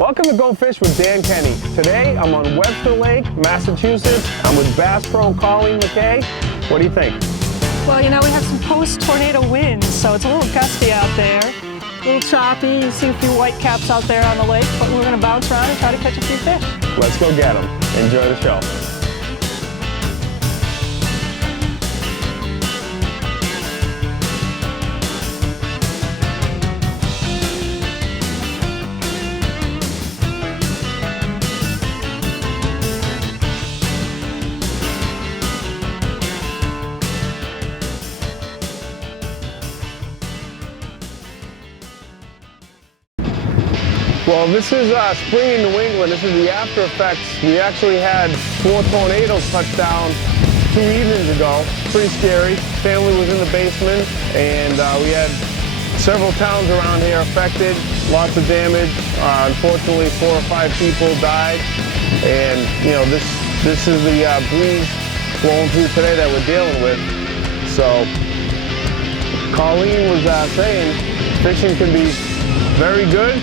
Welcome to Go Fish with Dan Kenny. Today I'm on Webster Lake, Massachusetts. I'm with Bass Pro Colleen McKay. What do you think? Well, you know, we have some post-tornado winds, so it's a little gusty out there. A little choppy. You see a few white caps out there on the lake, but we're going to bounce around and try to catch a few fish. Let's go get them. Enjoy the show. Well, this is spring in New England. This is the after effects. We actually had 4 tornadoes touch down 2 evenings ago. Pretty scary. Family was in the basement, and we had several towns around here affected. Lots of damage. Unfortunately, 4 or 5 people died. And you know, this is the breeze blowing through today that we're dealing with. So, Colleen was saying fishing can be very good,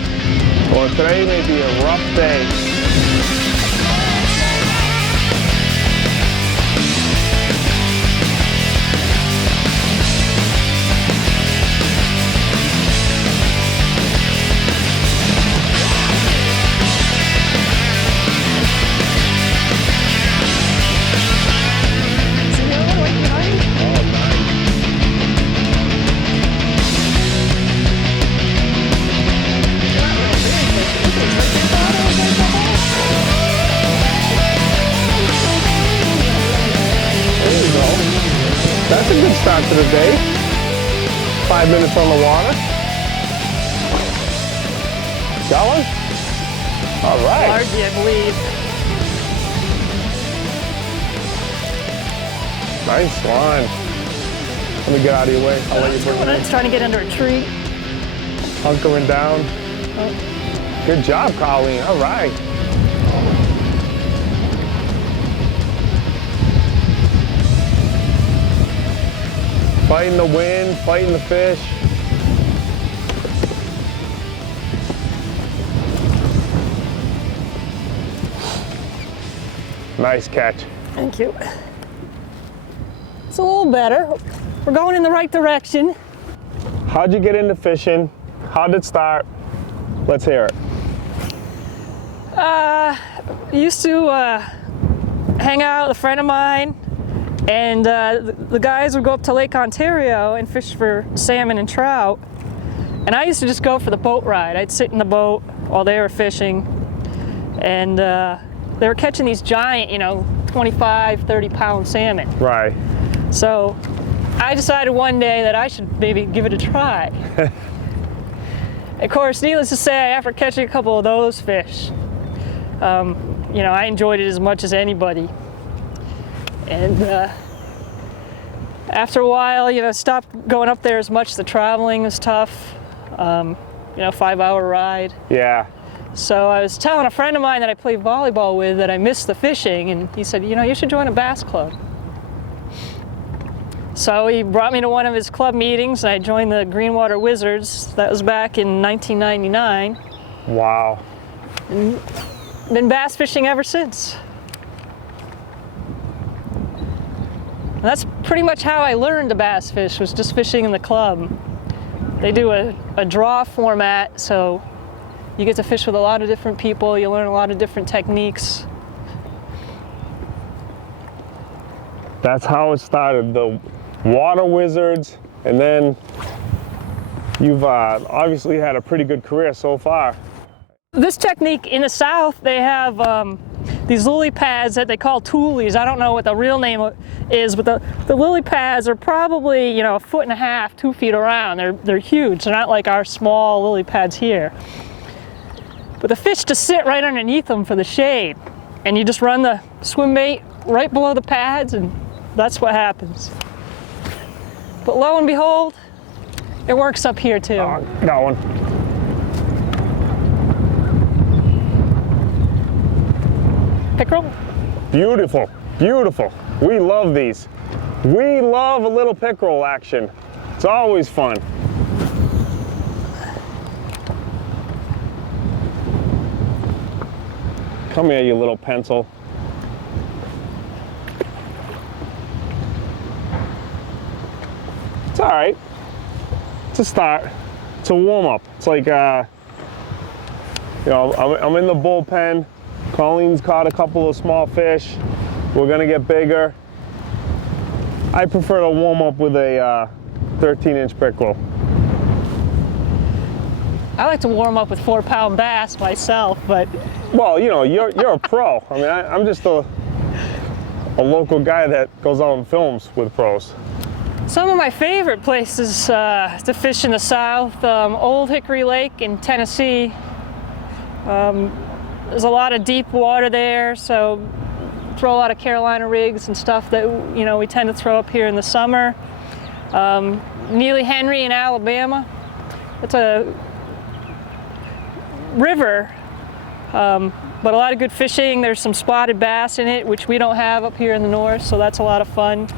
or today may be a rough day. That's a good start to the day. 5 minutes on the water. Got one? All right. Largy, I believe. Nice line. Let me get out of your way. I'll let you bring it in. It's trying to get under a tree. Hunkering down. Oh. Good job, Colleen. All right. Fighting the wind, fighting the fish. Nice catch. Thank you. It's a little better. We're going in the right direction. How'd you get into fishing? How did it start? Let's hear it. Used to hang out with a friend of mine, and the guys would go up to Lake Ontario and fish for salmon and trout. And I used to just go for the boat ride. I'd sit in the boat while they were fishing, and they were catching these giant, you know, 25, 30-pound salmon. Right. So I decided one day that I should maybe give it a try. Of course, needless to say, after catching a couple of those fish, you know, I enjoyed it as much as anybody. And after a while, you know, stopped going up there as much. The traveling was tough. You know, 5-hour ride. Yeah. So I was telling a friend of mine that I played volleyball with that I missed the fishing, and he said, you know, you should join a bass club. So he brought me to one of his club meetings, and I joined the Greenwater Wizards. That was back in 1999. Wow. And been bass fishing ever since. And that's pretty much how I learned to bass fish, was just fishing in the club. They do a draw format, so you get to fish with a lot of different people, you learn a lot of different techniques. That's how it started, the Water Wizards, and then you've obviously had a pretty good career so far. This technique in the South, they have these lily pads that they call toolies. I don't know what the real name is, but the lily pads are probably, you know, 1.5 feet, 2 feet around. They're huge. They're not like our small lily pads here. But the fish just sit right underneath them for the shade, and you just run the swim bait right below the pads, and that's what happens. But lo and behold, it works up here too. Oh, got one. Pickerel? Beautiful, beautiful. We love these. We love a little pickerel action. It's always fun. Come here, you little pencil. It's all right. It's a start. It's a warm-up. It's like, you know, I'm in the bullpen. Colleen's caught a couple of small fish. We're gonna get bigger. I prefer to warm up with a 13-inch pickerel. I like to warm up with 4-pound bass myself, but... Well, you know, you're a pro. I mean, I'm just a local guy that goes out and films with pros. Some of my favorite places to fish in the South, Old Hickory Lake in Tennessee. There's a lot of deep water there, so throw a lot of Carolina rigs and stuff that, you know, we tend to throw up here in the summer. Neely Henry in Alabama. It's a river, but a lot of good fishing. There's some spotted bass in it, which we don't have up here in the north, so that's a lot of fun.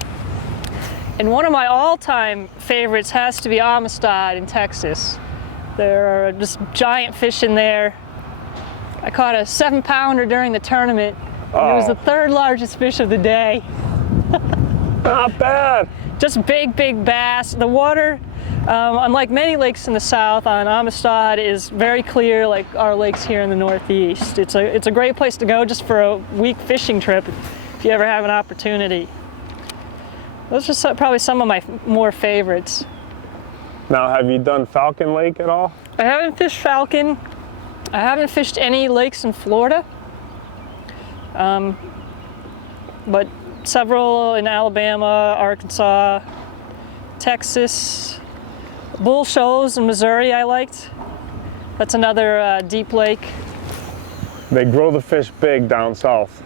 And one of my all-time favorites has to be Amistad in Texas. There are just giant fish in there. I caught a 7-pounder during the tournament. And it was the 3rd largest fish of the day. Not bad. Just big, big bass. The water, unlike many lakes in the South, on Amistad is very clear, like our lakes here in the Northeast. It's a great place to go just for a week fishing trip if you ever have an opportunity. Those are probably some of my more favorites. Now, have you done Falcon Lake at all? I haven't fished Falcon. I haven't fished any lakes in Florida. But several in Alabama, Arkansas, Texas. Bull Shoals in Missouri I liked. That's another deep lake. They grow the fish big down south.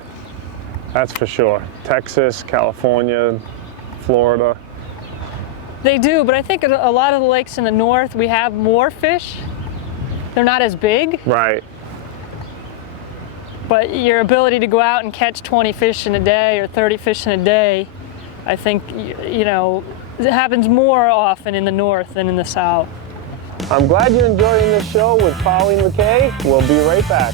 That's for sure. Texas, California, Florida. They do, but I think a lot of the lakes in the north, we have more fish. They're not as big. Right. But your ability to go out and catch 20 fish in a day or 30 fish in a day, I think, you know, it happens more often in the north than in the south. I'm glad you're enjoying this show with Colleen McKay. We'll be right back.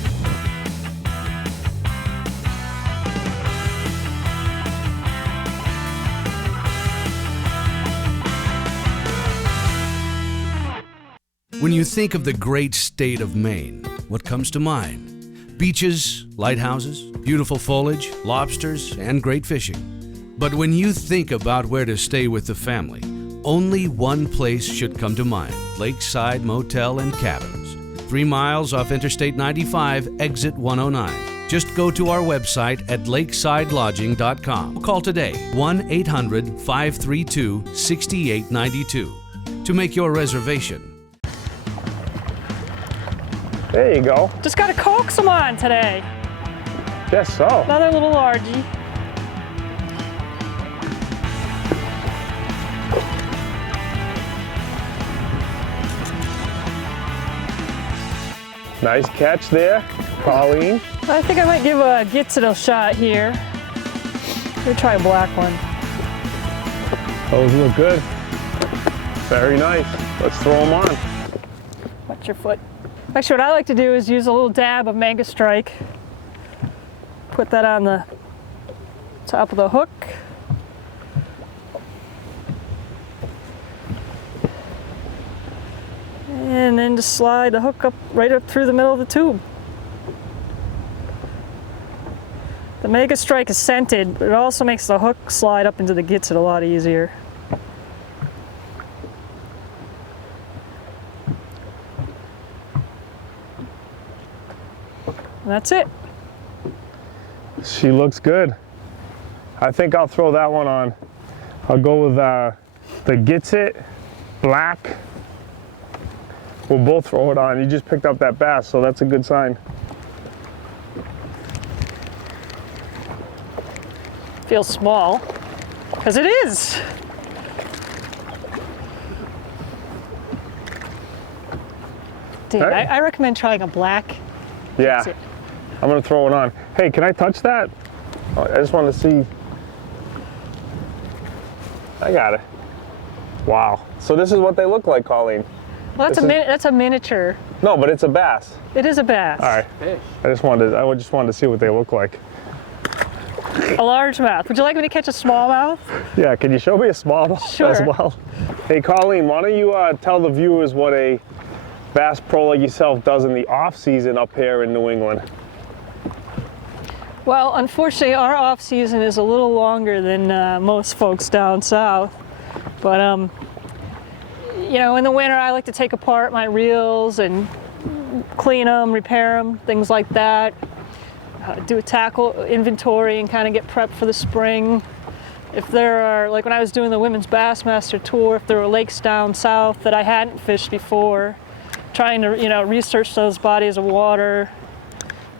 When you think of the great state of Maine, what comes to mind? Beaches, lighthouses, beautiful foliage, lobsters, and great fishing. But when you think about where to stay with the family, only one place should come to mind: Lakeside Motel and Cabins. 3 miles off Interstate 95, exit 109. Just go to our website at lakesidelodging.com. Call today, 1-800-532-6892 to make your reservation. There you go. Just got to coax them on today. Guess so. Another little largie. Nice catch there, Colleen. I think I might give a Gitsit a shot here. Let me try a black one. Those look good. Very nice. Let's throw them on. Watch your foot. Actually, what I like to do is use a little dab of Mega Strike. Put that on the top of the hook. And then just slide the hook up right up through the middle of the tube. The Mega Strike is scented, but it also makes the hook slide up into the Gitsit a lot easier. And that's it. She looks good. I think I'll throw that one on. I'll go with the Gitsit black. We'll both throw it on. You just picked up that bass, so that's a good sign. Feels small, because it is. Dude, Right. I recommend trying a black. Yeah, Gitsit. I'm gonna throw it on. Hey, can I touch that? Oh, I just want to see. I got it. Wow. So this is what they look like, Colleen. Well, that's a miniature. No, but it's a bass. It is a bass. All right. Fish. I just wanted to see what they look like. A largemouth. Would you like me to catch a smallmouth? Yeah, can you show me a smallmouth Sure. as well? Hey, Colleen, why don't you tell the viewers what a bass pro like yourself does in the off season up here in New England? Well, unfortunately, our off season is a little longer than most folks down south. But you know, in the winter, I like to take apart my reels and clean them, repair them, things like that. Do a tackle inventory and kind of get prepped for the spring. If there are, like when I was doing the Women's Bassmaster Tour, if there were lakes down south that I hadn't fished before, trying to, you know, research those bodies of water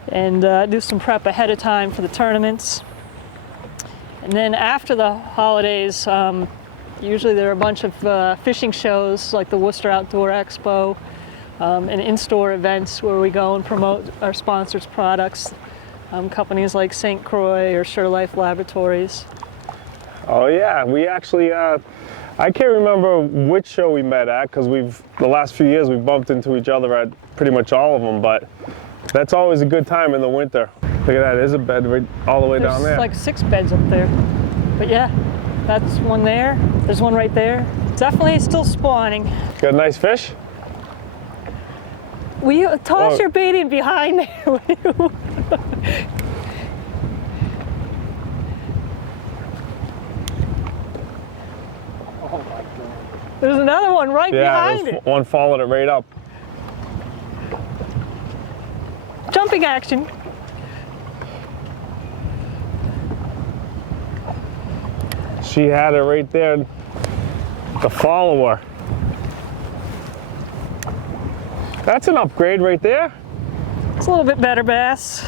and do some prep ahead of time for the tournaments. And then after the holidays, usually there are a bunch of fishing shows like the Worcester Outdoor Expo and in-store events where we go and promote our sponsors' products. Companies like St. Croix or Sure Life Laboratories. Oh yeah, we actually, I can't remember which show we met at because the last few years we've bumped into each other at pretty much all of them, but that's always a good time in the winter. Look at that, there's a bed right all the way down there. There's like 6 beds up there. But yeah, that's one there. There's one right there. Definitely still spawning. Got a nice fish? Will you toss your bait in behind there? Will you? Oh my God. There's another one right behind there's it. one followed it right up. Jumping action. She had it right there, the follower. That's an upgrade right there. It's a little bit better bass.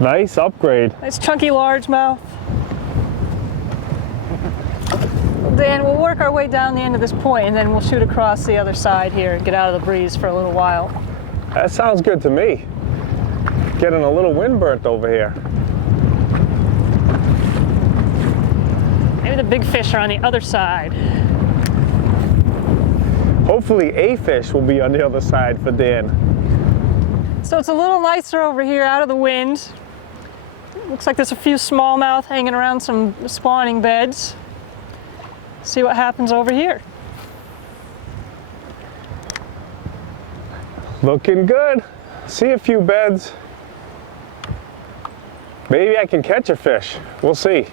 Nice upgrade. Nice chunky largemouth. Dan, we'll work our way down the end of this point and then we'll shoot across the other side here and get out of the breeze for a little while. That sounds good to me. Getting a little wind burnt over here. Maybe the big fish are on the other side. Hopefully a fish will be on the other side for Dan. So it's a little nicer over here out of the wind. Looks like there's a few smallmouth hanging around some spawning beds. See what happens over here. Looking good. See a few beds. Maybe I can catch a fish. We'll see.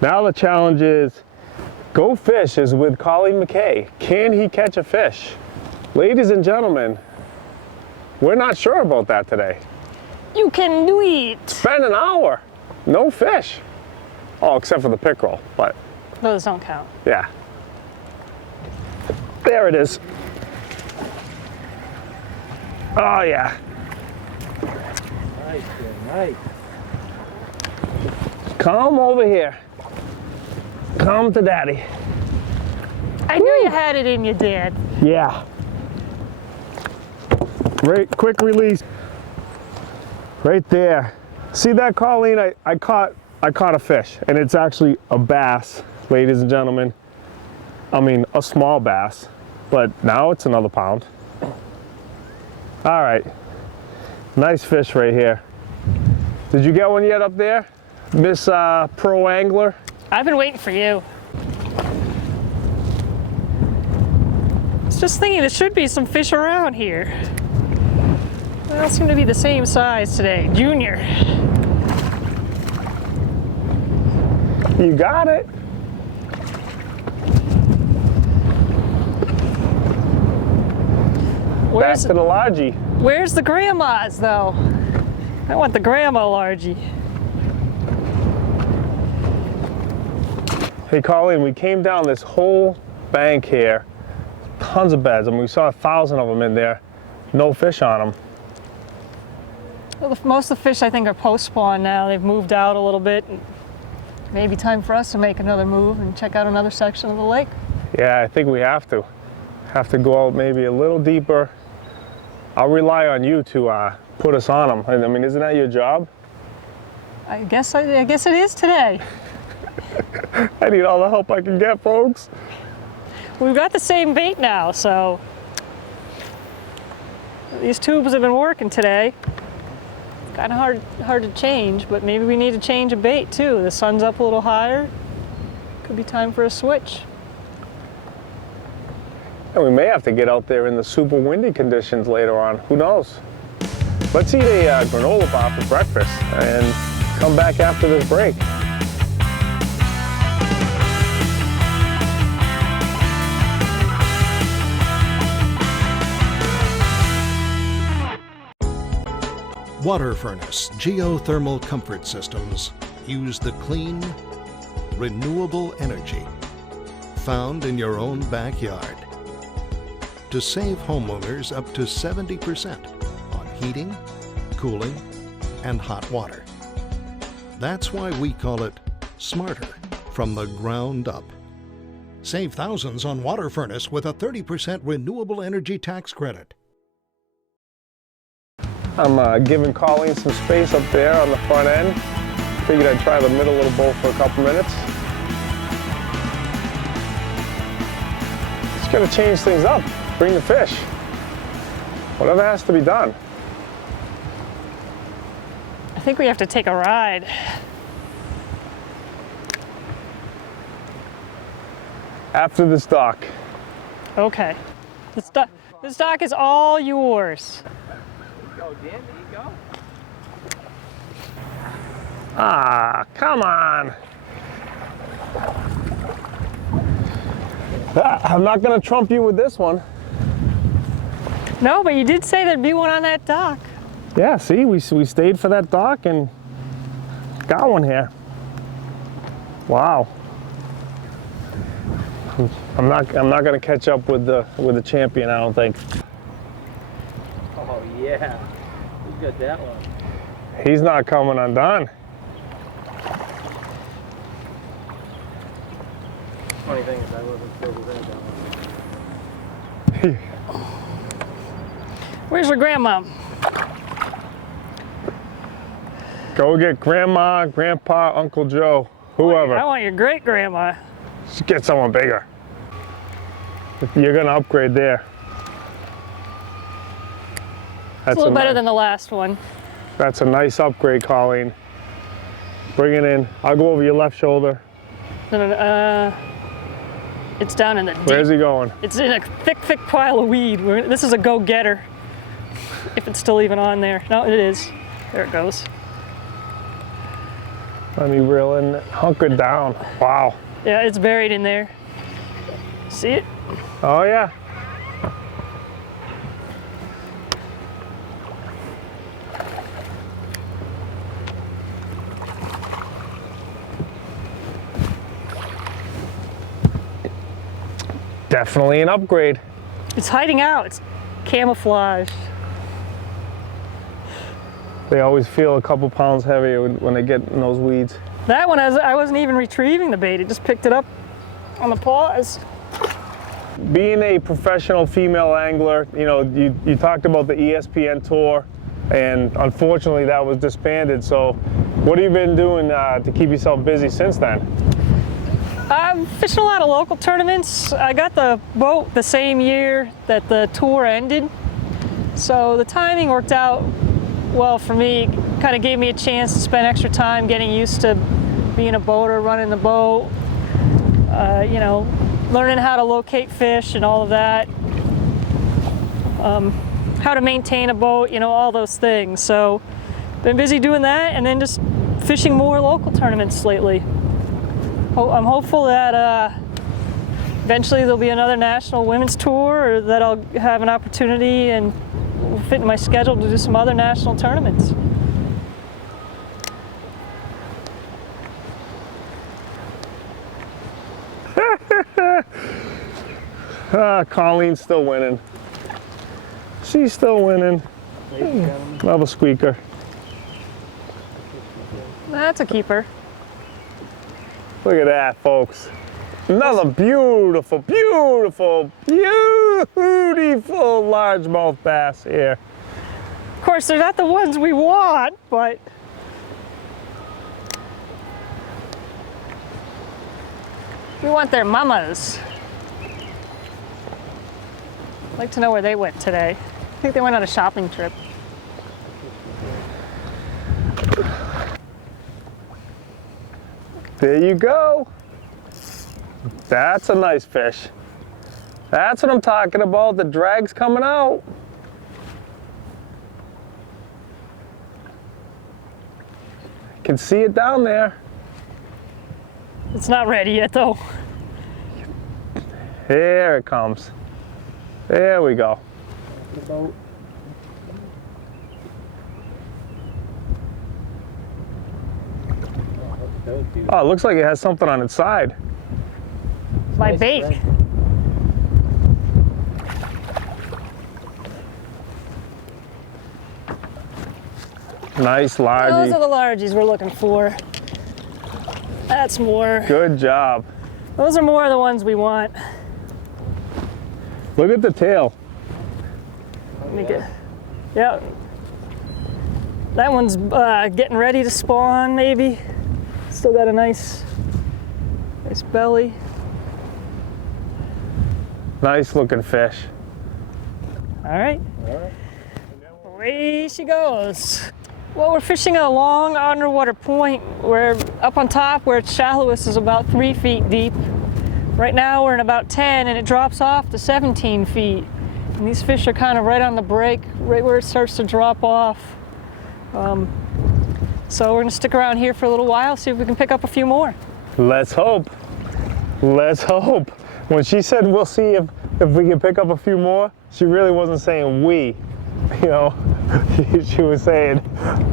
Now the challenge is, Go Fish is with Colleen McKay. Can he catch a fish? Ladies and gentlemen, we're not sure about that today. You can do it. It's been an hour. No fish. Oh, except for the pickerel, but Those don't count. yeah. There it is. Oh yeah. Nice, good night. Come over here. Come to daddy. I knew you had it in you, Dad. Yeah. Right, quick release. Right there. See that, Colleen? I caught a fish, and it's actually a bass, ladies and gentlemen. I mean, a small bass, but now it's another pound. All right. Nice fish right here. Did you get one yet up there, Miss Pro Angler? I've been waiting for you. I was just thinking there should be some fish around here. They don't seem to be the same size today. Junior. You got it. Back to the largie. Where's the grandmas, though? I want the grandma largie. Hey, Colleen, we came down this whole bank here. Tons of beds. I mean, we saw 1,000 of them in there. No fish on them. Well, most of the fish, I think, are post-spawn now. They've moved out a little bit. Maybe time for us to make another move and check out another section of the lake. Yeah, I think we have to. Have to go out maybe a little deeper. I'll rely on you to put us on them. I mean, isn't that your job? I guess it is today. I need all the help I can get, folks. We've got the same bait now, so these tubes have been working today. Kind of hard to change, but maybe we need to change a bait too. The sun's up a little higher. Could be time for a switch. And we may have to get out there in the super windy conditions later on. Who knows? Let's eat a granola bar for breakfast and come back after this break. Water furnace geothermal comfort systems use the clean, renewable energy found in your own backyard to save homeowners up to 70% on heating, cooling, and hot water. That's why we call it smarter from the ground up. Save thousands on water furnace with a 30% renewable energy tax credit. I'm giving Colleen some space up there on the front end. Figured I'd try the middle little boat for a couple minutes. Just gotta change things up, bring the fish. Whatever has to be done. I think we have to take a ride. After this dock. Okay. This dock is all yours. Go, Dan, there you go. Ah, come on. I'm not gonna trump you with this one. No, but you did say there'd be one on that dock. Yeah, see, we stayed for that dock and got one here. Wow. I'm not gonna catch up with the champion, I don't think. Oh, yeah. Who's got that one? He's not coming undone. Funny thing is, I wasn't sure who had that one. Where's your grandma? Go get Grandma, Grandpa, Uncle Joe, whoever. I want your great grandma. Just get someone bigger. You're gonna upgrade there. It's a little better than the last one. That's a nice upgrade, Colleen. Bring it in. I'll go over your left shoulder. It's down in the deep. Where's he going? It's in a thick pile of weed. This is a go-getter. If it's still even on there. No, it is. There it goes. Let me reel in, hunkered down. Wow. Yeah, it's buried in there. See it? Oh yeah. Definitely an upgrade. It's hiding out. It's camouflage. They always feel a couple pounds heavier when they get in those weeds. That one, I wasn't even retrieving the bait. It just picked it up on the paws. Being a professional female angler, you know, you talked about the ESPN tour, and unfortunately that was disbanded. So what have you been doing to keep yourself busy since then? I'm fishing a lot of local tournaments. I got the boat the same year that the tour ended. So the timing worked out well for me. Kind of gave me a chance to spend extra time getting used to being a boater, running the boat, you know, learning how to locate fish and all of that, how to maintain a boat, you know, all those things. So been busy doing that and then just fishing more local tournaments lately. I'm hopeful that eventually there'll be another national women's tour, or that I'll have an opportunity and will fit in my schedule to do some other national tournaments. Colleen's still winning. She's still winning. Love a squeaker. That's a keeper. Look at that, folks. Another beautiful, beautiful, beautiful largemouth bass here. Of course, they're not the ones we want, but We want their mamas. I'd like to know where they went today. I think they went on a shopping trip. There you go. That's a nice fish. That's what I'm talking about. The drag's coming out. Can see it down there. It's not ready yet though. Here it comes. There we go. The boat. Oh, it looks like it has something on its side. My bait. Nice Those largie. are the largies we're looking for. That's more. Good job. Those are more of the ones we want. Look at the tail. Let me get. Yeah. That one's getting ready to spawn, maybe. Still got a nice belly. Nice looking fish. All right. Away she goes. Well, we're fishing a long underwater point. We're up on top where it's shallowest is about 3 feet deep. Right now we're in about 10 and it drops off to 17 feet. And these fish are kind of right on the break, right where it starts to drop off. So we're gonna stick around here for a little while, see if we can pick up a few more. Let's hope. Let's hope. When she said we'll see if we can pick up a few more, she really wasn't saying we. You know, she was saying,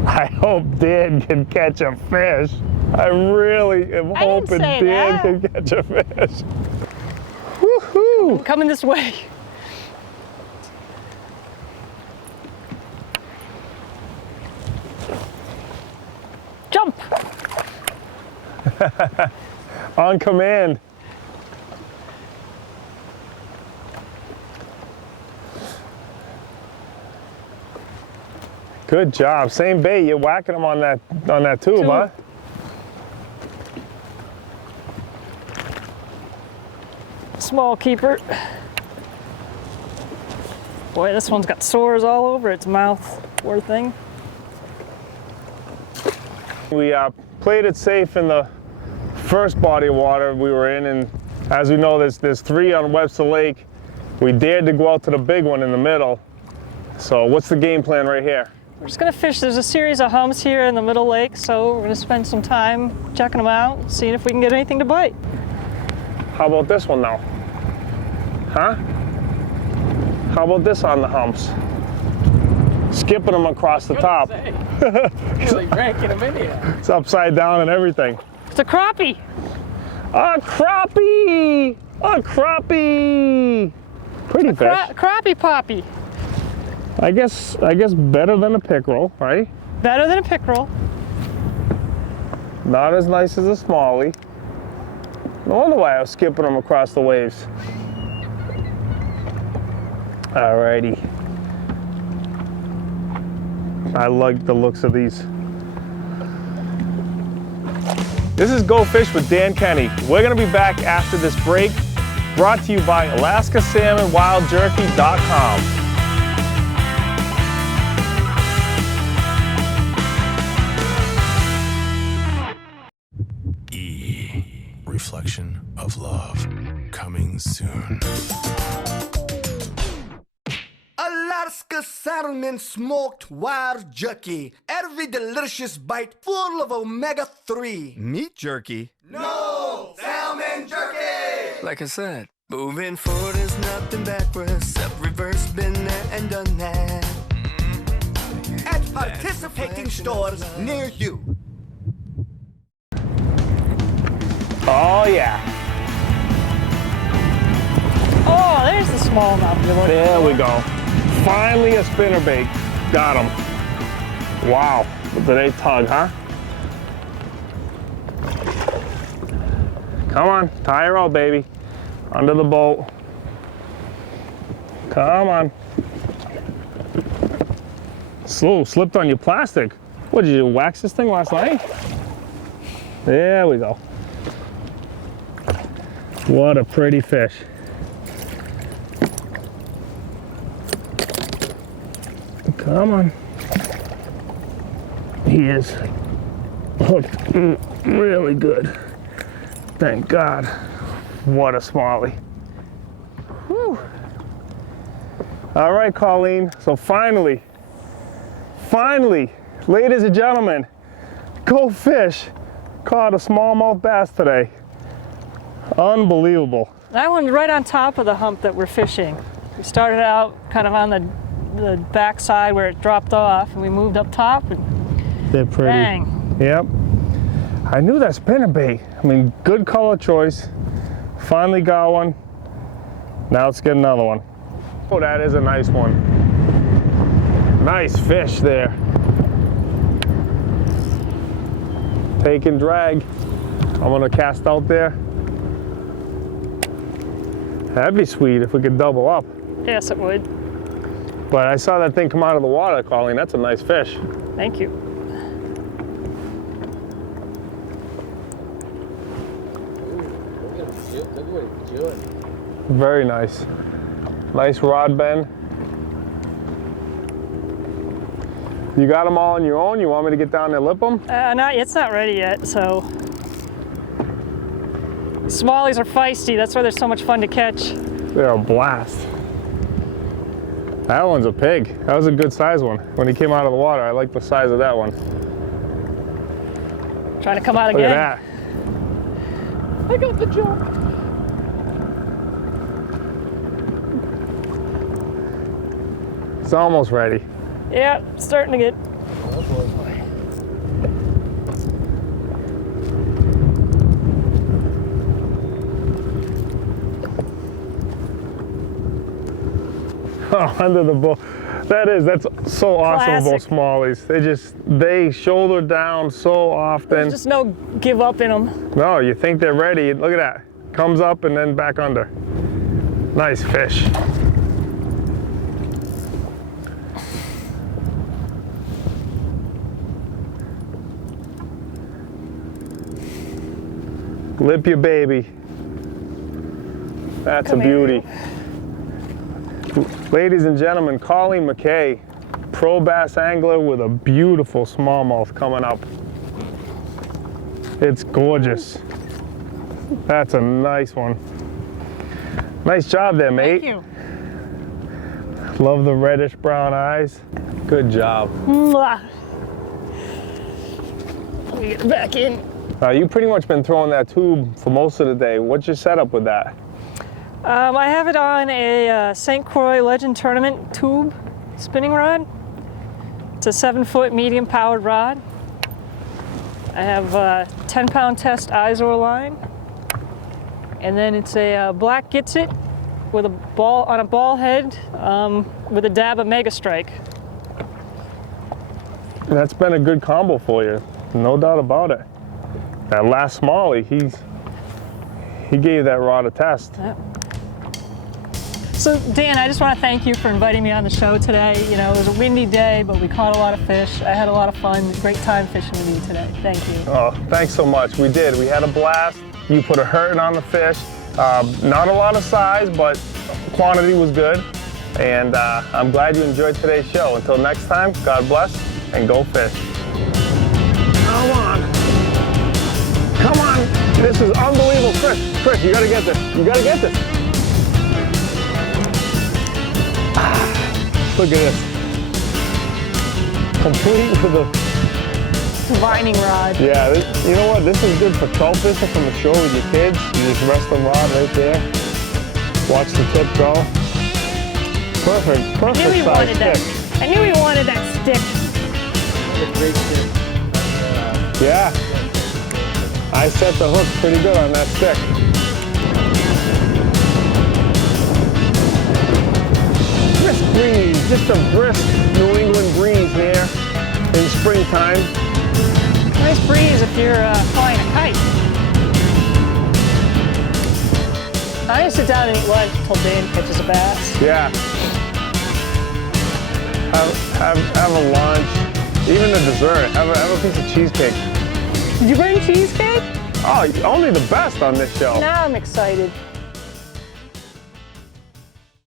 I hope Dan can catch a fish. I really am hoping Dan can catch a fish. Woohoo! Coming this way. Jump! On command. Good job. Same bait. You're whacking them on that tube, huh? Small keeper. Boy, this one's got sores all over its mouth. Poor thing. We played it safe in the first body of water we were in, and as we know, there's 3 on Webster Lake. We dared to go out to the big one in the middle. So what's the game plan right here? We're just gonna fish. There's a series of humps here in the middle lake, so we're gonna spend some time checking them out, seeing if we can get anything to bite. How about this one now? Huh? How about this on the humps? Skipping them across the top. Really ranking them in here. It's upside down and everything. It's a crappie! A crappie! A crappie! Pretty fish. Crappie poppy. I guess better than a pickerel, right? Better than a pickerel. Not as nice as a smallie. No wonder why I was skipping them across the waves. Alrighty. I like the looks of these. This is Go Fish with Dan Kenny. We're gonna be back after this break, brought to you by AlaskaSalmonWildJerky.com. Reflection of love, coming soon. Alaska salmon smoked wild jerky. Every delicious bite full of omega-3. Meat jerky? No! Salmon jerky! Like I said, moving forward is nothing backwards, except reverse, been there and done that. At participating stores near you. Oh yeah. Oh, there's the smallmouth you're looking There for. we go. Finally a spinnerbait. Got him. Wow. Did they tug, huh? Come on, tie her out, baby. Under the boat. Come on. Slow, slipped on your plastic. What, did you wax this thing last night? There we go. What a pretty fish. Come on. He is hooked really good. Thank God. What a smallie. Whew. All right, Colleen. So finally, ladies and gentlemen, Go Fish caught a smallmouth bass today. Unbelievable. That one's right on top of the hump that we're fishing. We started out kind of on the back side where it dropped off, and we moved up top, and They're pretty. bang. Yep. I knew that spinnerbait. I mean, good color choice. Finally got one. Now let's get another one. Oh, that is a nice one. Nice fish there. Take and drag. I'm gonna cast out there. That'd be sweet if we could double up. Yes, it would. But I saw that thing come out of the water, Colleen. That's a nice fish. Thank you. Very nice. Nice rod bend. You got them all on your own? You want me to get down there and lip them? It's not ready yet, so. Smallies are feisty, that's why they're so much fun to catch. They're a blast. That one's a pig. That was a good size one. When he came out of the water, I like the size of that one. Trying to come out Look again. at that. I got the jump. It's almost ready. Yeah, starting to get. Oh, under the boat. That's so awesome about Classic. smallies. They shoulder down so often. There's just no give up in them. No, you think they're ready. Look at that. Comes up and then back under. Nice fish. Lip your baby. That's Come a here. beauty. Ladies and gentlemen, Colleen McKay, pro bass angler with a beautiful smallmouth coming up. It's gorgeous. That's a nice one. Nice job there, mate. Thank you. Love the reddish brown eyes. Good job. Mwah. Let me get it back in. You've pretty much been throwing that tube for most of the day. What's your setup with that? I have it on a St. Croix Legend Tournament tube spinning rod. It's a 7-foot medium powered rod. I have a 10-pound test Izor line. And then it's a black Gets It with a ball on a ball head with a dab of Mega Strike. That's been a good combo for you, no doubt about it. That last smallie, he gave that rod a test. Yep. So Dan, I just want to thank you for inviting me on the show today. You know, it was a windy day, but we caught a lot of fish. I had a lot of fun. Great time fishing with you today. Thank you. Oh, thanks so much. We did. We had a blast. You put a hurting on the fish. Not a lot of size, but quantity was good. And I'm glad you enjoyed today's show. Until next time, God bless and go fish. Come on. Come on. This is unbelievable. Chris, you gotta get this. You gotta get this. Look at this. Complete with a Vining rod. Yeah, you know what? This is good for trout fishing from the shore with your kids. You just rest the rod right there. Watch the tip go. Perfect I knew he size wanted that. stick. I knew he wanted that stick. Yeah. I set the hook pretty good on that stick. Brisk breeze, just a brisk New England breeze here in springtime. Nice breeze if you're flying a kite. I need to sit down and eat lunch until Dan catches a bass. Yeah. Have a lunch, even a dessert. Have a piece of cheesecake. Did you bring cheesecake? Oh, only the best on this show. Now I'm excited.